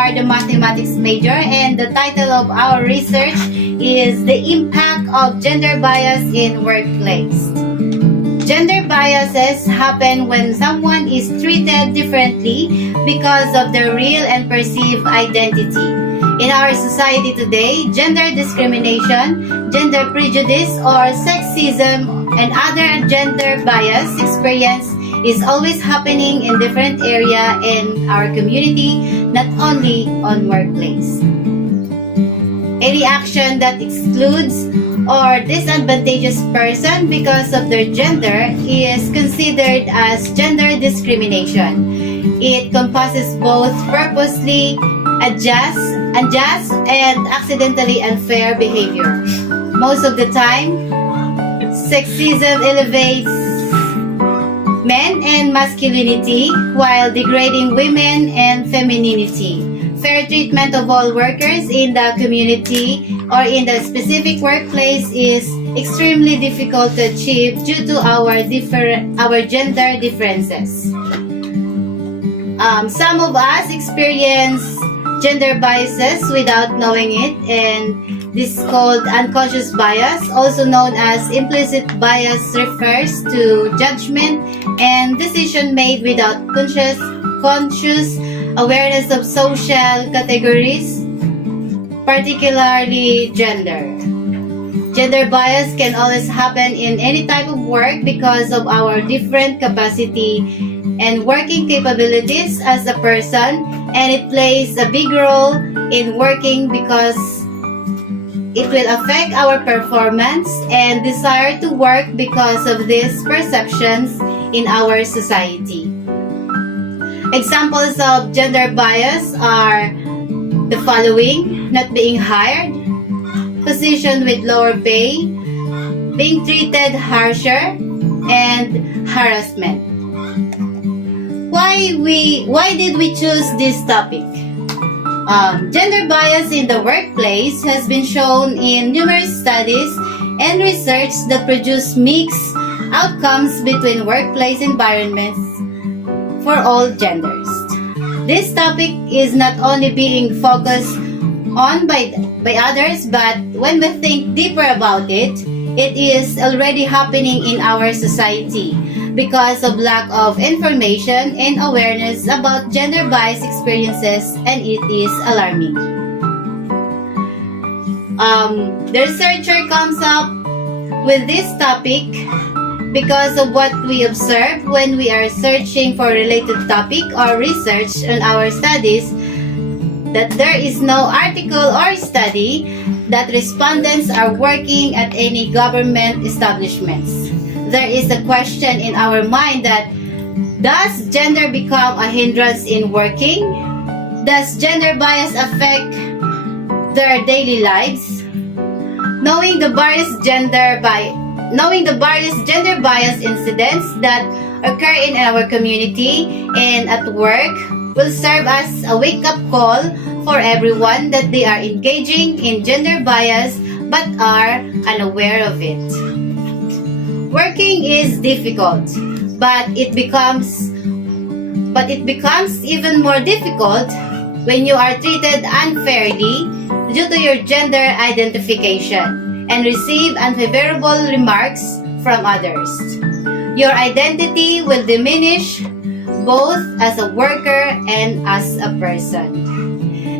are the mathematics major, and the title of our research is The Impact of Gender Bias in Workplace. Gender biases happen when someone is treated differently because of their real and perceived identity. In our society today, gender discrimination, gender prejudice, or sexism and other gender bias experience is always happening in different area in our community, not only on workplace. Any action that excludes or disadvantageous person because of their gender is considered as gender discrimination. It encompasses both purposely unjust and accidentally unfair behavior. Most of the time, sexism elevates men and masculinity while degrading women and femininity. Fair treatment of all workers in the community or in the specific workplace is extremely difficult to achieve due to our gender differences. Some of us experience gender biases without knowing it, and this is called unconscious bias, also known as implicit bias, refers to judgment and decision made without conscious awareness of social categories, particularly gender. Gender bias can always happen in any type of work because of our different capacity and working capabilities as a person, and it plays a big role in working because it will affect our performance and desire to work because of these perceptions in our society. Examples of gender bias are the following: not being hired, position with lower pay, being treated harsher, and harassment. Why did we choose this topic? Gender bias in the workplace has been shown in numerous studies and research that produce mixed outcomes between workplace environments for all genders. This topic is not only being focused on by others, but when we think deeper about it, it is already happening in our society because of lack of information and awareness about gender bias experiences, and it is alarming. The researcher comes up with this topic because of what we observe when we are searching for related topic or research on our studies, that there is no article or study that respondents are working at any government establishments. There is a question in our mind that, does gender become a hindrance in working? Does gender bias affect their daily lives? Knowing the various gender bias incidents that occur in our community and at work will serve as a wake-up call for everyone that they are engaging in gender bias but are unaware of it. Working is difficult, but it becomes even more difficult when you are treated unfairly due to your gender identification and receive unfavorable remarks from others. Your identity will diminish both as a worker and as a person.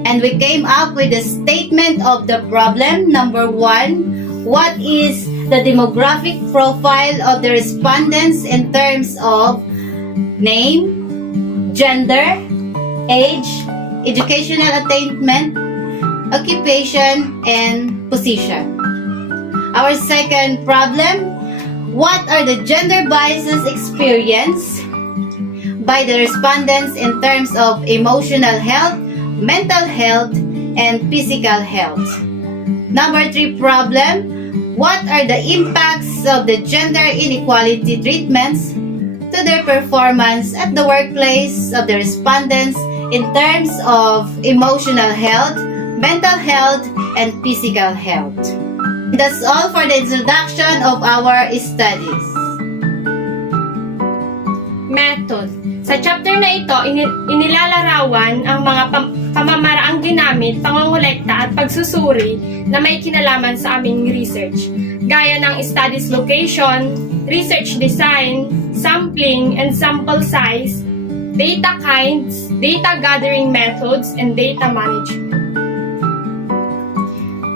And we came up with a statement of the problem. Number 1, what is the demographic profile of the respondents in terms of name, gender, age, educational attainment, occupation, and position? Our second problem, what are the gender biases experienced by the respondents in terms of emotional health, mental health, and physical health? Number 3 problem, what are the impacts of the gender inequality treatments to their performance at the workplace of the respondents in terms of emotional health, mental health, and physical health? That's all for the introduction of our studies. Method. Sa chapter na ito, inilalarawan ang mga pamamaraan paggagamit, pangongolekta at pagsusuri na may kinalaman sa aming research, gaya ng studies location, research design, sampling and sample size, data kinds, data gathering methods, and data management.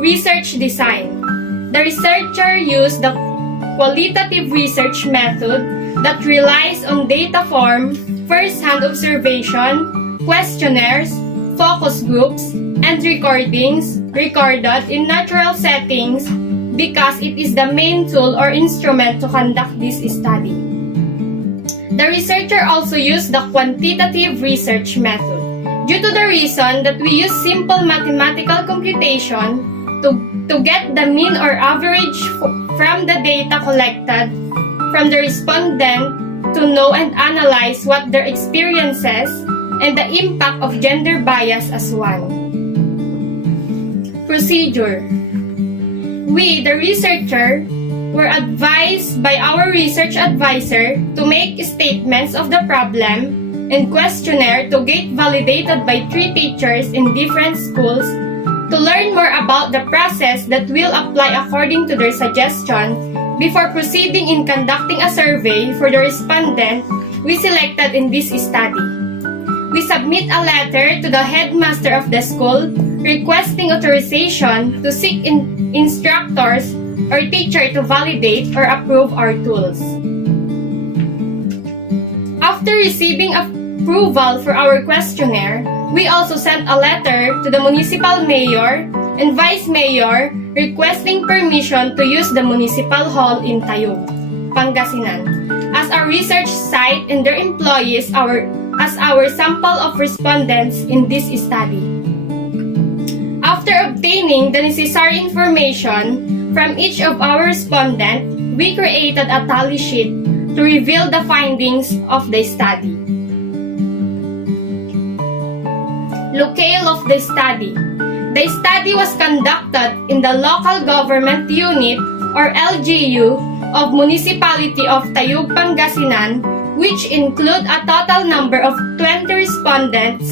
Research design. The researcher used the qualitative research method that relies on data form, first-hand observation, questionnaires, focus groups, and recordings recorded in natural settings because it is the main tool or instrument to conduct this study. The researcher also used the quantitative research method due to the reason that we use simple mathematical computation to get the mean or average from the data collected from the respondent to know and analyze what their experiences and the impact of gender bias as one. Procedure. We, the researcher, were advised by our research advisor to make statements of the problem and questionnaire to get validated by 3 teachers in different schools to learn more about the process that will apply according to their suggestion before proceeding in conducting a survey for the respondent we selected in this study. We submit a letter to the headmaster of the school requesting authorization to seek instructors or teacher to validate or approve our tools. After receiving approval for our questionnaire, we also sent a letter to the municipal mayor and vice mayor requesting permission to use the municipal hall in Tayug, Pangasinan, as our research site and their employees as our sample of respondents in this study. After obtaining the necessary information from each of our respondents, we created a tally sheet to reveal the findings of the study. Locale of the study. The study was conducted in the Local Government Unit or LGU of Municipality of Tayug, Pangasinan, which include a total number of 20 respondents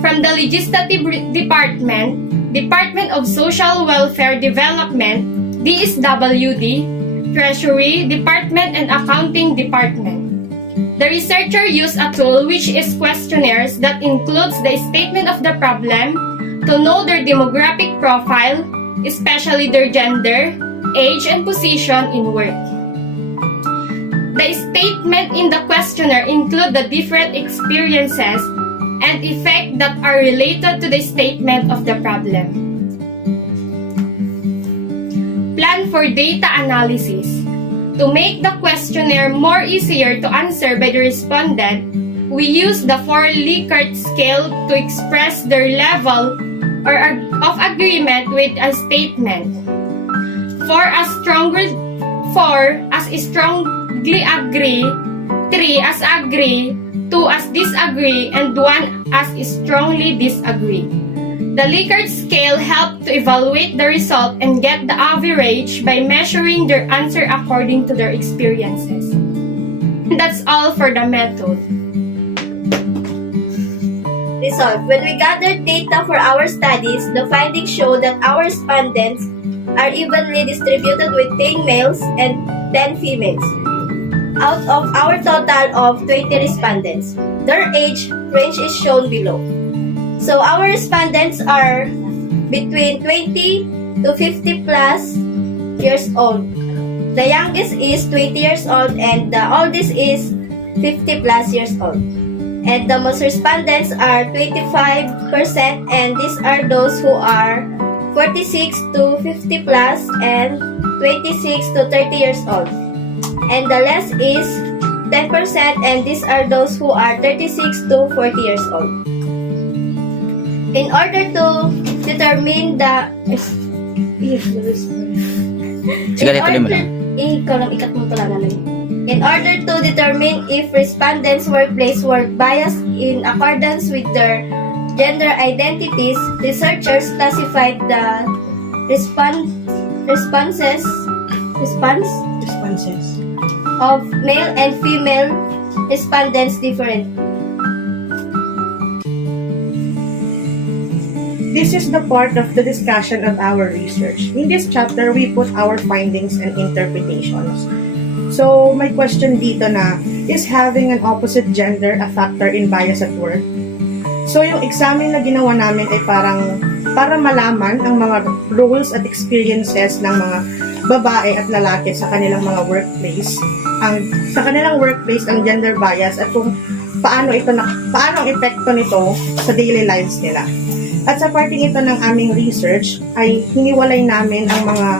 from the Legislative Department, Department of Social Welfare Development, DSWD, Treasury Department, and Accounting Department. The researcher used a tool which is questionnaires that includes the statement of the problem to know their demographic profile, especially their gender, age, and position in work. The statement in the questionnaire include the different experiences and effects that are related to the statement of the problem. Plan for data analysis. To make the questionnaire more easier to answer by the respondent, we use the 4 Likert scale to express their level of agreement with a statement. 4 as strongly agree, 3 as agree, 2 as disagree, and 1 as strongly disagree. The Likert scale helped to evaluate the result and get the average by measuring their answer according to their experiences. That's all for the method. Result. When we gathered data for our studies, the findings show that our respondents are evenly distributed with 10 males and 10 females. Out of our total of 20 respondents, their age range is shown below. So our respondents are between 20 to 50 plus years old. The youngest is 20 years old and the oldest is 50 plus years old. And the most respondents are 25%, and these are those who are 46 to 50 plus and 26 to 30 years old. And the less is 10%, and these are those who are 36 to 40 years old. In order to determine the Sige, tuloy mo lang. In order to determine if respondents' workplace work biased in accordance with their gender identities, researchers classified the responses of male and female respondents differently. This is the part of the discussion of our research. In this chapter, we put our findings and interpretations. So, my question dito na, is having an opposite gender a factor in bias at work? So, yung examen na ginawa namin ay parang para malaman ang mga roles at experiences ng mga babae at lalaki sa kanilang mga workplace, sa kanilang workplace ang gender bias at kung paano ang epekto nito sa daily lives nila. At sa parting ito ng aming research ay hiniwalay namin ang mga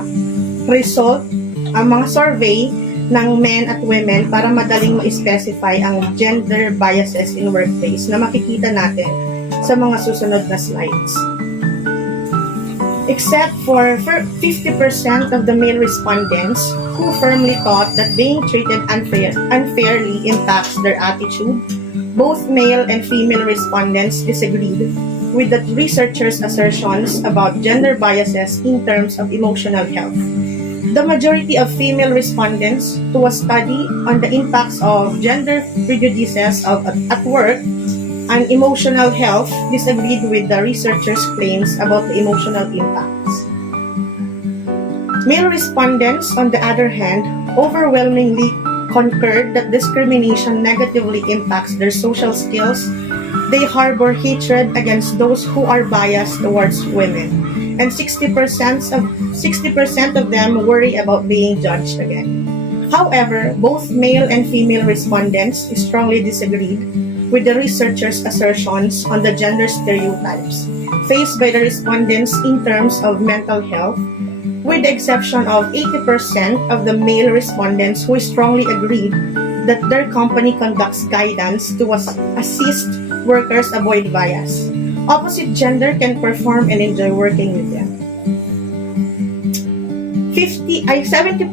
result, ang mga survey ng men at women para madaling ma-specify ang gender biases in workplace na makikita natin sa mga susunod na slides. Except for 50% of the male respondents who firmly thought that being treated unfairly impacts their attitude, both male and female respondents disagreed with the researchers' assertions about gender biases in terms of emotional health. The majority of female respondents to a study on the impacts of gender prejudices at work and emotional health disagreed with the researchers' claims about the emotional impacts. Male respondents, on the other hand, overwhelmingly concurred that discrimination negatively impacts their social skills. They harbor hatred against those who are biased towards women, and 60% of them worry about being judged again. However, both male and female respondents strongly disagreed with the researchers' assertions on the gender stereotypes faced by the respondents in terms of mental health, with the exception of 80% of the male respondents who strongly agreed that their company conducts guidance to assist workers avoid bias. Opposite gender can perform and enjoy working with them. 70%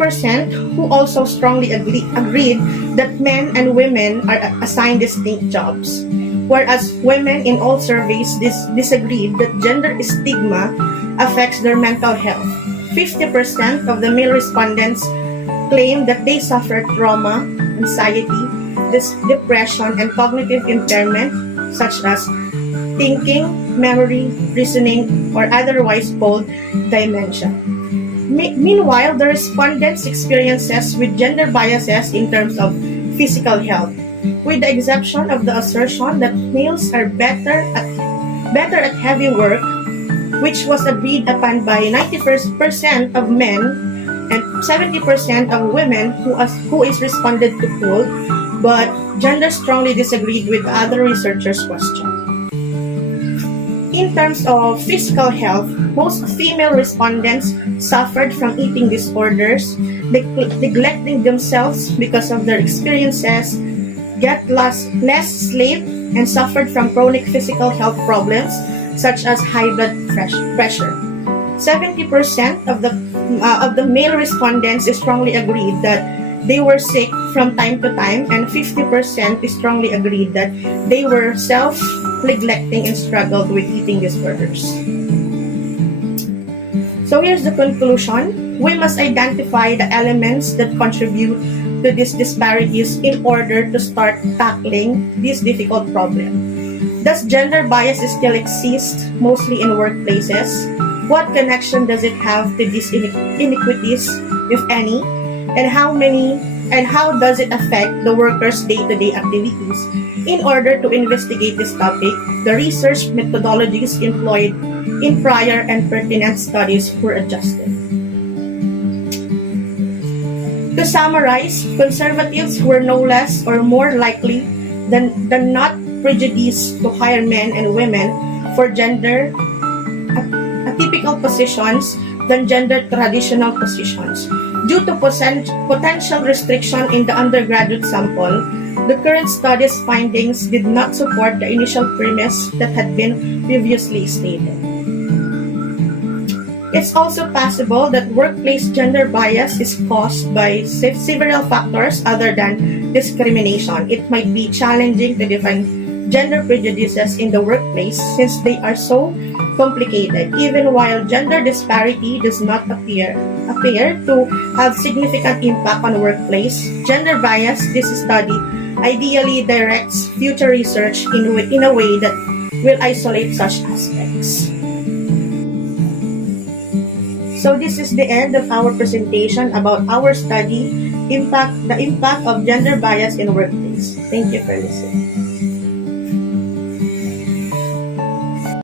who also strongly agreed that men and women are assigned distinct jobs, whereas women in all surveys disagreed that gender stigma affects their mental health. 50% of the male respondents claimed that they suffered trauma, anxiety, depression, and cognitive impairment such as thinking, memory, reasoning, or otherwise called dementia. Meanwhile, the respondents' experiences with gender biases in terms of physical health, with the exception of the assertion that males are better at heavy work, which was agreed upon by 90% of men and 70% of women who is responded to poll, but gender strongly disagreed with other researchers' question. In terms of physical health, most female respondents suffered from eating disorders, neglecting themselves because of their experiences, get less sleep, and suffered from chronic physical health problems such as high blood pressure. 70% of the male respondents strongly agreed that they were sick from time to time, and 50% strongly agreed that they were self-neglecting and struggled with eating disorders. So here's the conclusion. We must identify the elements that contribute to these disparities in order to start tackling this difficult problem. Does gender bias still exist, mostly in workplaces? What connection does it have to these inequities, if any? And how does it affect the workers' day-to-day activities? In order to investigate this topic, the research methodologies employed in prior and pertinent studies were adjusted. To summarize, conservatives were no less or more likely than not prejudiced to hire men and women for gender atypical positions than gender traditional positions. Due to potential restriction in the undergraduate sample, the current study's findings did not support the initial premise that had been previously stated. It's also possible that workplace gender bias is caused by several factors other than discrimination. It might be challenging to define gender prejudices in the workplace since they are so complicated. Even while gender disparity does not appear to have significant impact on the workplace, gender bias, this study ideally directs future research in a way that will isolate such aspects. So this is the end of our presentation about our study, the impact of gender bias in workplace. Thank you for listening.